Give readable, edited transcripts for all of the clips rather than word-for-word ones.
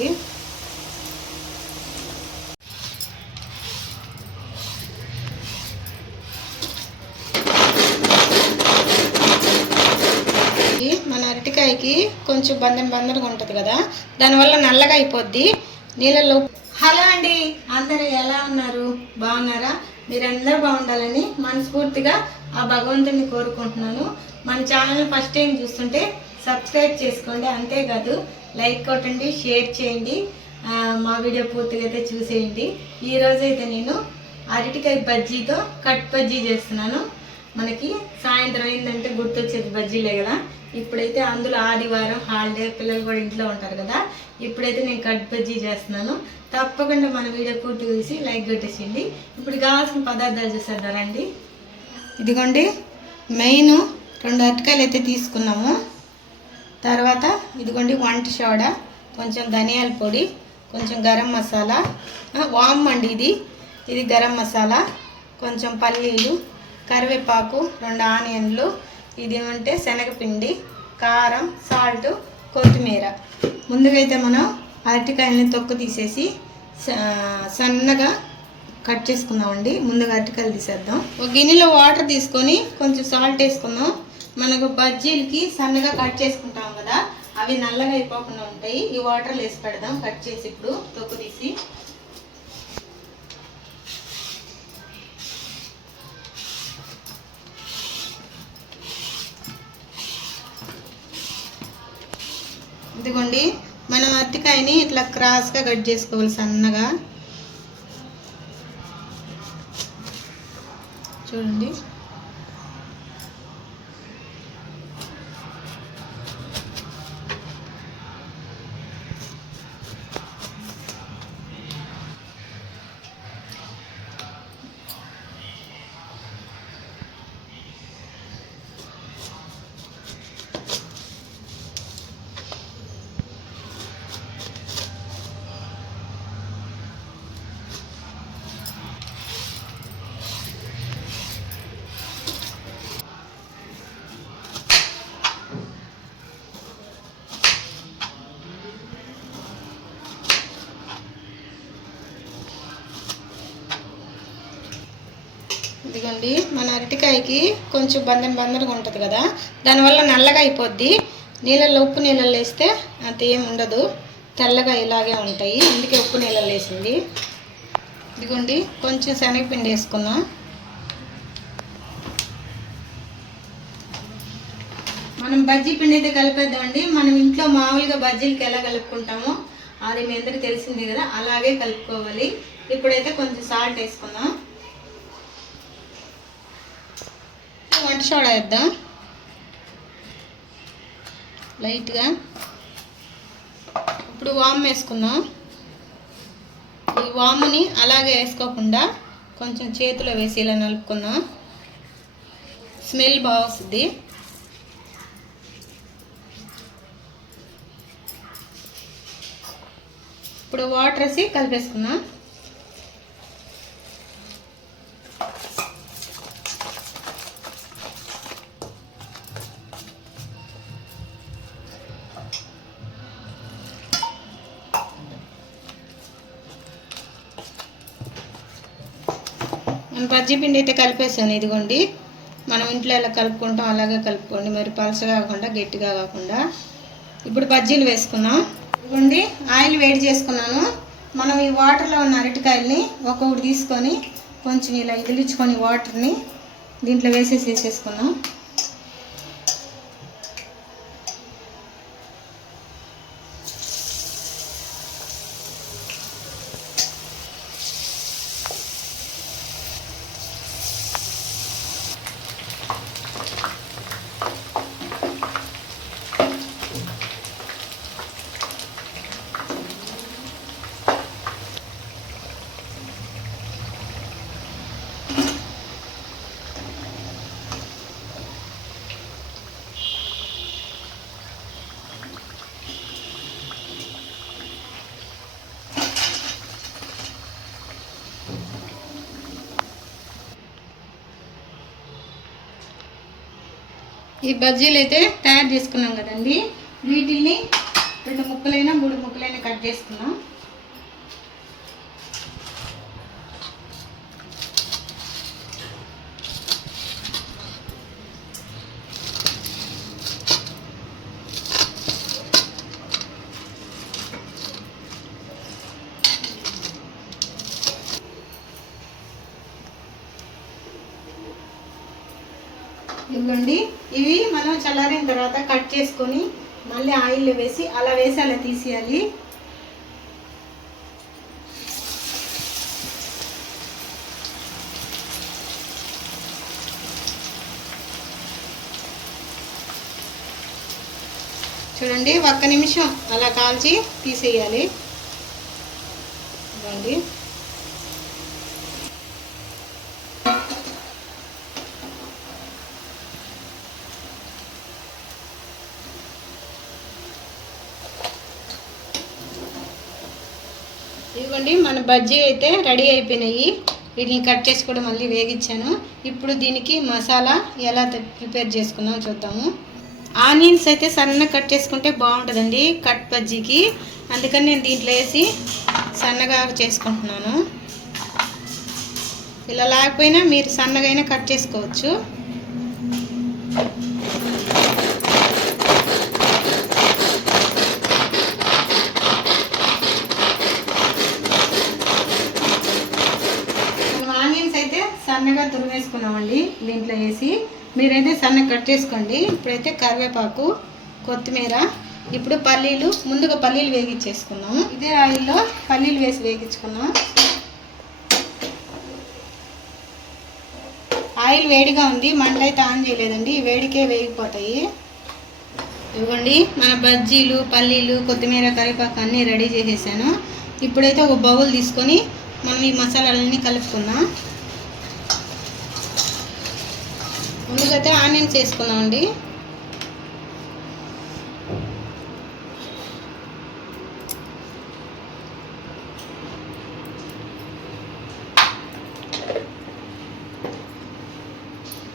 వేసుకుందామండి. మన అరటికాయకి కొంచెం బందరగా ఉంటుంది కదా, దానివల్ల నల్లగా అయిపోద్ది నీళ్ళల్లో. హలో అండి, అందరూ ఎలా ఉన్నారు? బాగున్నారా? మీరందరూ బాగుండాలని మనస్ఫూర్తిగా ఆ భగవంతుని కోరుకుంటున్నాను. మన ఛానల్ ఫస్ట్ టైం చూస్తుంటే సబ్స్క్రైబ్ చేసుకోండి, అంతేకాదు లైక్ కొట్టండి, షేర్ చేయండి, మా వీడియో పూర్తిగా అయితే చూసేయండి. ఈరోజు అయితే నేను అరటికాయ బజ్జీతో కట్ బజ్జీ చేస్తున్నాను. మనకి సాయంత్రం అయిందంటే గుర్తొచ్చేది బజ్జీలే కదా. ఇప్పుడైతే అందులో ఆదివారం హాలిడే, పిల్లలు కూడా ఇంట్లో ఉంటారు కదా. ఇప్పుడైతే నేను కట్ బజ్జీ చేస్తున్నాను. తప్పకుండా మన వీడియో పూర్తిగా చూసి లైక్ కొట్టేసింది. ఇప్పుడు కావాల్సిన పదార్థాలు చూసేద్దారండి. ఇదిగోండి, మెయిన్ 2 అరటికాయలు అయితే తీసుకున్నాము. తర్వాత ఇదిగోండి వంట సోడా, కొంచెం ధనియాల పొడి, కొంచెం గరం మసాలా, వామ్ అండి ఇది గరం మసాలా, కొంచెం పల్లీలు, కరివేపాకు, 2 ఆనియన్లు, ఇది అంటే శనగపిండి, కారం, సాల్ట్, కొత్తిమీర. ముందుగా అయితే మనం అరటికాయలని తొక్కు తీసేసి సన్నగా కట్ చేసుకుందామండి. ముందుగా అరటికాయలు తీసేద్దాం. ఒక గిన్నెలో వాటర్ తీసుకొని కొంచెం సాల్ట్ వేసుకుందాం. మనకు బజ్జీలకి సన్నగా కట్ చేసుకుంటాం కదా, అవి నల్లగా అయిపోకుండా ఉంటాయి. ఈ వాటర్లో వేసి పెడదాం కట్ చేసి. ఇప్పుడు తొక్కు తీసి ఇదిగోండి, మనం అరటికాయని ఇట్లా క్రాస్గా కట్ చేసుకోవాలి సన్నగా. చూడండి, ఇదిగోండి, మన అరటికాయకి కొంచెం బందరగా ఉంటుంది కదా, దానివల్ల నల్లగా అయిపోద్ది. ఉప్పు నీళ్ళల్లో వేస్తే అంత ఏం ఉండదు, తెల్లగా ఇలాగే ఉంటాయి. అందుకే ఉప్పు నీళ్ళల్లో వేసింది. ఇదిగోండి, కొంచెం శనగపిండి వేసుకున్నాం. మనం బజ్జీ పిండి అయితే కలిపేద్దామండి. మనం ఇంట్లో మామూలుగా బజ్జీలకి ఎలా కలుపుకుంటామో అది మీ అందరికీ తెలిసింది కదా, అలాగే కలుపుకోవాలి. ఇప్పుడైతే కొంచెం సాల్ట్ వేసుకుందాం. వంట సోడా వేద్దాం లైట్గా. ఇప్పుడు వామ్ వేసుకుందాం. ఈ వాముని అలాగే వేసుకోకుండా కొంచెం చేతిలో వేసి ఇలా నలుపుకుందాం, స్మెల్ బాగా వస్తుంది. ఇప్పుడు వాటర్ వేసి కలిపేసుకుందాం. బజ్జీ పిండి అయితే కలిపేసాను. ఇదిగోండి, మనం ఇంట్లో ఎలా కలుపుకుంటాం అలాగే కలుపుకోండి, మరి పలసగా కాకుండా గట్టిగా కాకుండా. ఇప్పుడు బజ్జీలు వేసుకుందాం. ఇదిగోండి, ఆయిల్ వేడి చేసుకున్నాను. మనం ఈ వాటర్లో ఉన్న అరటికాయల్ని ఒక్కొక్కటి తీసుకొని కొంచెం ఇలా ఇదిలించుకొని వాటర్ని దీంట్లో వేసేసుకుందాం. ఈ బజ్జీలు అయితే తయారు చేసుకున్నాం కదండి, వీటిని 2 ముక్కలైనా 3 ముక్కలైనా కట్ చేసుకున్నాం. ఇవ్వండి, ఇవి మనం చల్లారిన తర్వాత కట్ చేసుకొని మళ్ళీ ఆయిల్లో వేసి అలా తీసేయాలి. చూడండి, 1 నిమిషం అలా కాల్చి తీసేయాలి. ఇవ్వండి, ఇవ్వండి మన బజ్జీ అయితే రెడీ అయిపోయినాయి. వీటిని కట్ చేసి కూడా మళ్ళీ వేగించాను. ఇప్పుడు దీనికి మసాలా ఎలా ప్రిపేర్ చేసుకున్నామో చూద్దాము. ఆనియన్స్ అయితే సన్నగా కట్ చేసుకుంటే బాగుంటుందండి కట్ బజ్జీకి. అందుకని నేను దీంట్లో వేసి సన్నగా చేసుకుంటున్నాను. ఇలా లేకపోయినా మీరు సన్నగా అయినా కట్ చేసుకోవచ్చు. సన్నగా తురిమేసుకున్నామండి. దీంట్లో వేసి మీరైతే సన్నగా కట్ చేసుకోండి. ఇప్పుడైతే కరివేపాకు, కొత్తిమీర, ఇప్పుడు పల్లీలు, ముందుగా పల్లీలు వేగించేసుకున్నాము. ఇదే ఆయిల్లో పల్లీలు వేసి వేగించుకున్నాం. ఆయిల్ వేడిగా ఉంది, మంట అయితే ఆన్ చేయలేదండి, వేడికే వేగిపోతాయి. ఇవ్వండి, మన బజ్జీలు, పల్లీలు, కొత్తిమీర, కరివేపాకు అన్నీ రెడీ చేసేసాను. ఇప్పుడైతే ఒక బౌల్ తీసుకొని మనం ఈ మసాలాలన్నీ కలుపుకుందాం. ముందుకైతే ఆనియన్స్ వేసుకున్నామండి.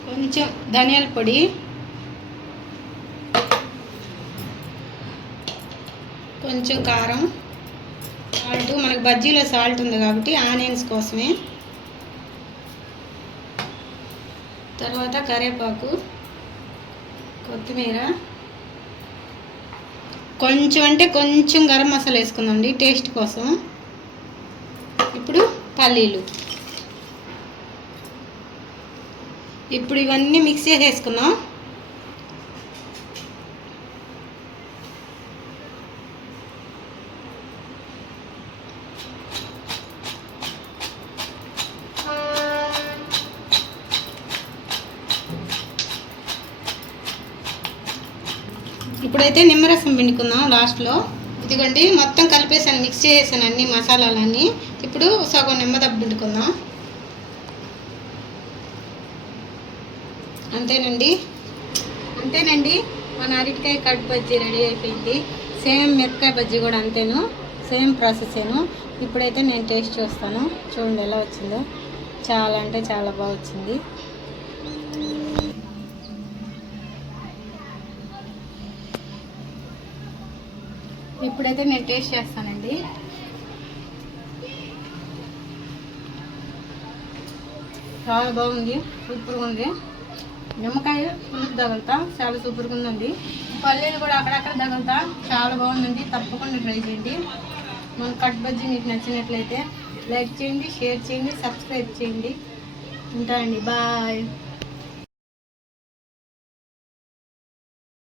కొంచెం ధనియాల పొడి, కొంచెం కారం, సాల్ట్. మనకు బజ్జీలో సాల్ట్ ఉంది కాబట్టి ఆనియన్స్ కోసమే. తర్వాత కరివేపాకు, కొత్తిమీర, కొంచెం అంటే కొంచెం గరం మసాలా వేసుకుందామండి టేస్ట్ కోసం. ఇప్పుడు పల్లీలు. ఇప్పుడు ఇవన్నీ మిక్స్ చేసేసుకుందాం. ఇప్పుడైతే నిమ్మరసం పిండుకుందాం లాస్ట్లో. ఇదిగోండి, మొత్తం కలిపేసాను, మిక్స్ చేసేసాను అన్ని మసాలాలన్నీ. ఇప్పుడు సగం నిమ్మదబ్బ పిండుకుందాం. అంతేనండి మన అరటికాయ కట్ బజ్జీ రెడీ అయిపోయింది. సేమ్ మిరపకాయ బజ్జీ కూడా అంతేను, సేమ్ ప్రాసెసేను. ఇప్పుడైతే నేను టేస్ట్ చూస్తాను. చూడండి ఎలా వచ్చిందో. చాలా అంటే చాలా బాగా వచ్చింది. ఇప్పుడైతే నేను టేస్ట్ చేస్తానండి. చాలా బాగుంది, సూపర్గా ఉంది. నిమ్మకాయ పులుపు తగులుతా, చాలా సూపర్గా ఉందండి. పల్లీలు కూడా అక్కడక్కడ తగులుతా, చాలా బాగుందండి. తప్పకుండా ట్రై చేయండి. మన కట్ బజ్జీ మీకు నచ్చినట్లయితే లైక్ చేయండి, షేర్ చేయండి, సబ్స్క్రైబ్ చేయండి. ఉంటానండి, బాయ్.